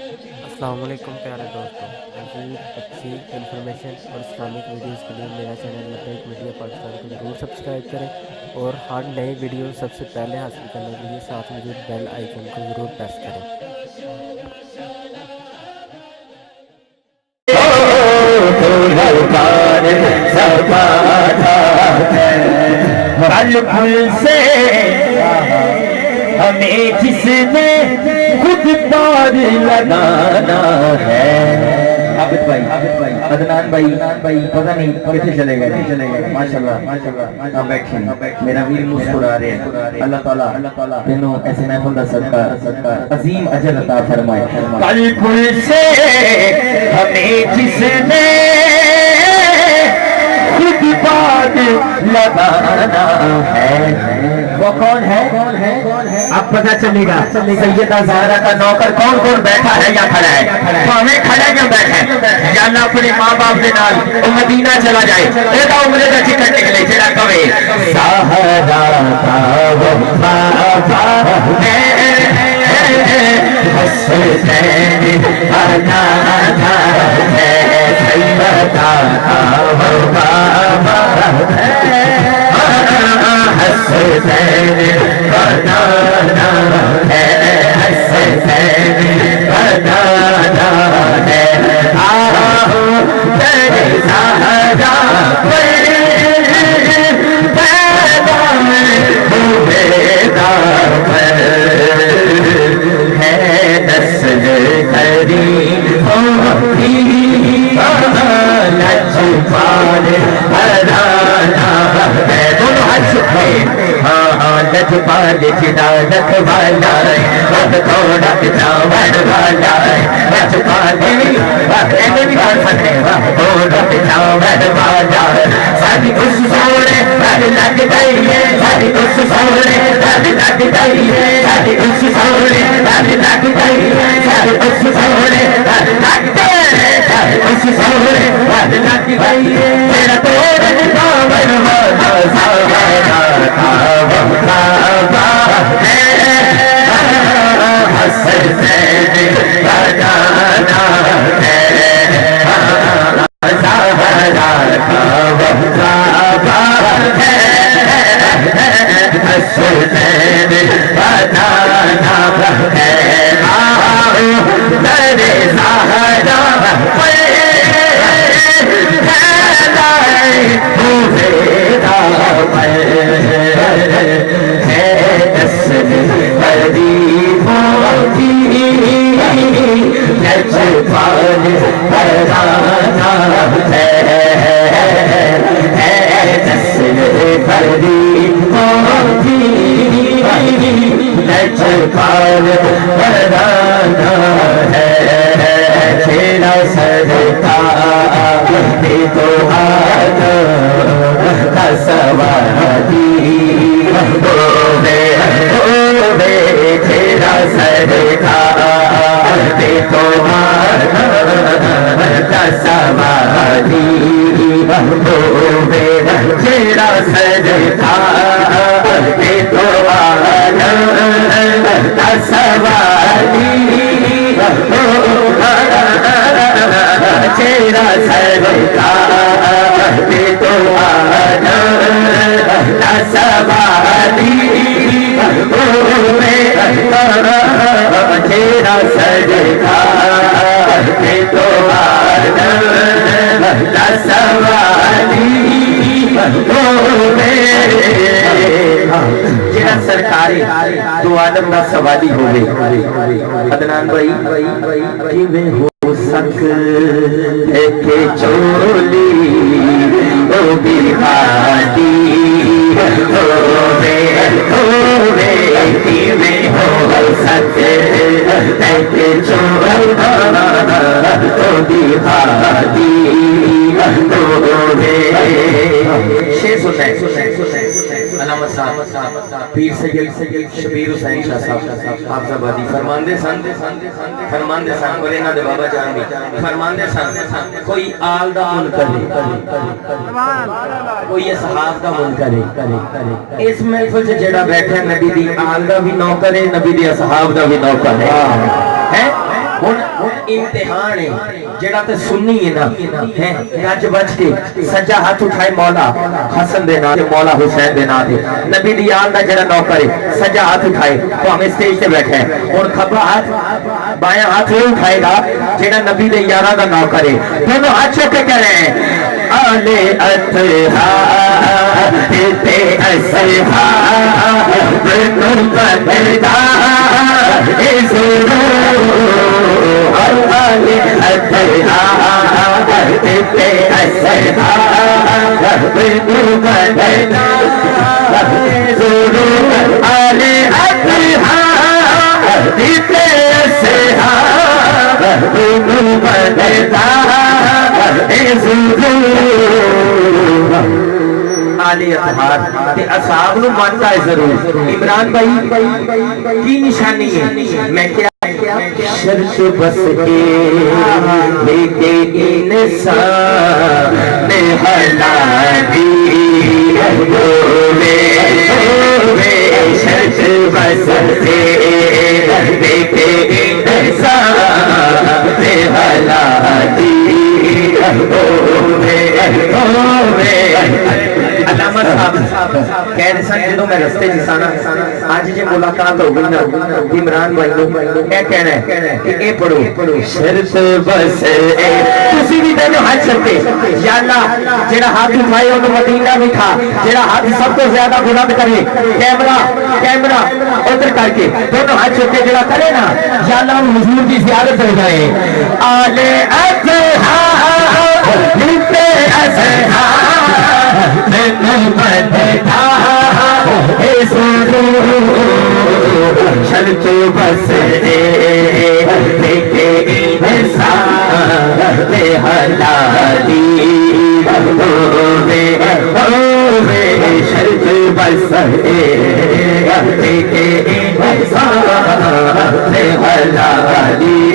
السلام علیکم پیارے دوستوں، مزید اچھی انفارمیشن اور اسلامک ویڈیوز کے لیے میرا چینل لبیک میڈیا پاکستان کو ضرور سبسکرائب کریں اور ہر نئی ویڈیو سب سے پہلے حاصل کرنے کے لیے ساتھ موجود بیل آئیکن کو ضرور پریس کریں۔ سے ہمیں جس نے خود پار لگانا ہے۔ عابد بھائی، عدنان بھائی پتہ نہیں کیسے چلے گئے، ماشاءاللہ آپ بیٹھیں، میرا ویر مسکرا رہے ہیں۔ اللہ تعالیٰ تینوں ایسے محفل دا صدقہ عظیم اجر عطا فرمائے۔ قلب سے ہمیں جس نے خود پار لگانا ہے، وہ کون ہے؟ اب پتہ چلے گا سیدہ زہرا کا نوکر کون کون بیٹھا ہے یا کھڑا ہے، تو ہمیں کھڑا کیوں بیٹھے؟ یا اللہ اپنے ماں باپ کے نال وہ مدینہ چلا جائے، ایک عمرے کا ٹکٹ نکلے جڑا کہے زہرا کا وفا ہے حسین بنانا ہے، سیدہ کا وفا ہے حسین بنانا ہے، حسین بنانا ہے، آہو تیرے زہرا پر پیغام ہوئے داور ہے، نسل کریم ہوتی لجپال ہرانا ہے، دونوں ہاتھ چھپے لجپال جدالت والا وقت تھوڑا پچھاوڑ والا لجپال ایسے بھی کر سکتے تھوڑا پچھاوڑ والا، ساری اس سوڑے لگ گئی ہے، ساری اس سوڑے لگ گئی ہے، ساری اس سوڑے لگ گئی ہے، ساری اس سوڑے لگ گئی ہے، ساری اس سوڑے لگ گئی ہے، میرا توڑ نکاور والا سوڑا تھا وفا ہے، حسین بنانا ہے، زہرا کا وفا ہے، حسین بنانا ہے، آؤ درے زہرا پر پھیلائے ہوئے داور ہے، نسل غریبوں کی لجپال ہرانا ہے، نسل غریبوں کی لجپال ہرانا ہے، تیرا صدقہ دے تو سوادی تیرا صدقہ دے تو سوادی تیرا صدقہ دے تو سوادی تیرا صدقہ دے تو سوادی تیرا صدقہ دے تو سوادی جہاں سرکاری دو عالم دا سوادی ہوئے۔ عدنان بھائی میں ہو سکتے کہ چولی او بھی ہادی ہوئے میں ہو سکتے کہ چولی او بھی ہادی ہوئے۔ شیر سنیں علامت صاحب پیر سید شبیر حسین شاہ صاحب حافظ آبادی فرماندے سن اور انہاں دے بابا جان بھی فرماندے سن، کوئی آل دا منکر کوئی اصحاب دا منکر اس محفل سے جڑا بیٹھا ہے نبی دی آل دا بھی نوکر ہے، نبی دی اصحاب دا بھی نوکر ہے۔ ہن امتحان ہے جڑا تے سنی ہے نا ہے گج بچ کے سجا ہاتھ اٹھائے مولا حسن دے نام تے مولا حسین دے نام تے نبی دی یار دا جڑا نوکر ہے سجا ہاتھ اٹھائے تو ہمیں سٹیج تے بیٹھا ہے اور کھبا ہاتھ بایاں ہاتھ وہ اٹھائے گا جڑا نبی دے یاراں دا نوکر ہے دونوں ہاتھ چوک کے کہہ رہے ہیں آلے اطہار تے اصحاب بنو بددا علی اطہار تے اصحاب نو مانتا ہے ضرور عمران بھائی کی نشانی ہے میں کیا شرط بس کے انسان نے حلادی شرط بس کے انسان نے حلادی علامہ صاحب کہہ رہے سن جدوں میں رستے جسانا آج جی ملاقات ہو گئی نا عمران بھائی نو اے کہہ رہے ہیں کہ اے پڑھو شرط بس تسی بھی دونوں ہاتھ چلتے یا اللہ جڑا ہاتھ اٹھائے انہوں مدینہ بھی تھا جڑا ہاتھ سب کو زیادہ بلند کرے کیمرہ ادھر کر کے دونوں ہاتھ چلتے جڑا کرے نا یا اللہ ہم حضور کی زیارت ہو جائے آلے اطہار لتے اصحاب شرط بس حلادی شرط بس حلادی